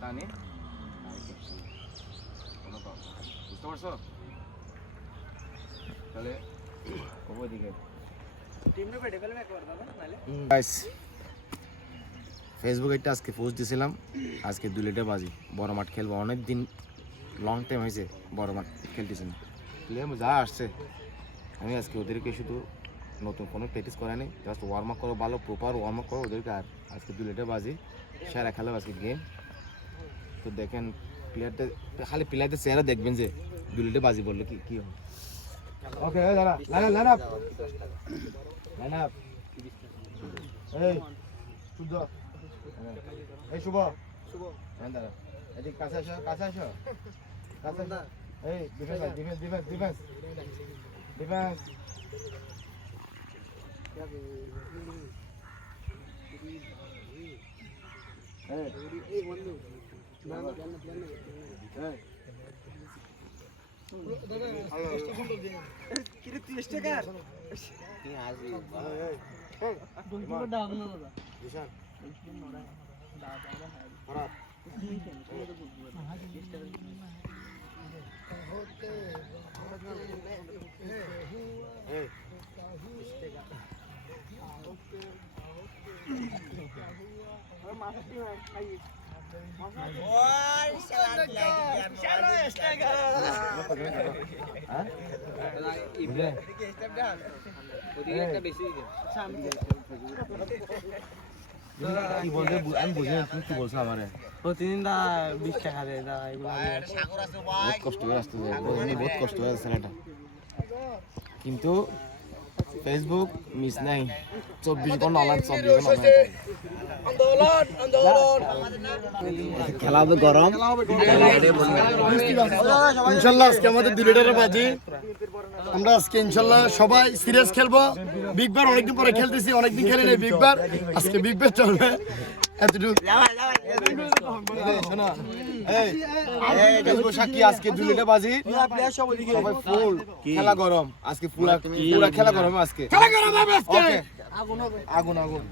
টানে বুঝতে পারছো? তাহলে ওইদিকে ফেসবুকে একটা আজকে পোস্ট দিয়েছিলাম, আজকে 2 লিটার বাজি বড় মাঠ খেলবো। অনেক দিন লং টাইম হয়েছে বড় মাঠ খেলতেছি না, প্লেয়ার যা আসছে। আমি আজকে ওদেরকে শুধু নতুন কোনো প্র্যাকটিস করাই নেই, জাস্ট ওয়ার্ম আপ করো, ভালো প্রপার ওয়ার্ম আপ করো ওদেরকে। আর আজকে 2 লিটার বাজি সেরা খেলো আজকে গেম। তো দেখেন প্লেয়ারদের, খালি প্লেয়ারদের চেহারা দেখবেন যে 2 লিটার বাজি বললে কি কি হয়। ওকে দাঁড়া, লাইন আপ এই শুদ্ধ এই শুভ দাঁড়া, এদিকে কাছে আসো কাছে আসো কাছে আসো। এই defence defence defence defence defence এই বন্ধু কিরে তুই স্টেকার কি আজি এই গোলকিপার ডাক না দাদা বিশাল খারাপ কি বলবে আমি বুঝি না, তুমি কি বলছো আমারে? প্রতিদিন 20 টাকা দেয় দাদা, এগুলো বহুত কষ্ট করে আসতে বহুত কষ্ট করে আসছে এটা, কিন্তু ফেসবুক মিস নাই, 24 ঘন্টা অনলাইন, 24 ঘন্টা খেলা হবে গরম। ইনশাল্লাহ আজকে আমাদের 2 লিটারের বাজি, আমরা আজকে ইনশাল্লাহ সবাই সিরিয়াস খেলবো। বিগ বার অনেকদিন পরে খেলতেছি, অনেকদিন খেলি নেই বিগ বার, আজকে বিগ বার চলবে এতটুকু। সাক্ষী আজকে 2 লিটার বাজি সবাই ফুল খেলা গরম আজকে, পুরা খেলা গরম আজকে, আগুন আগুন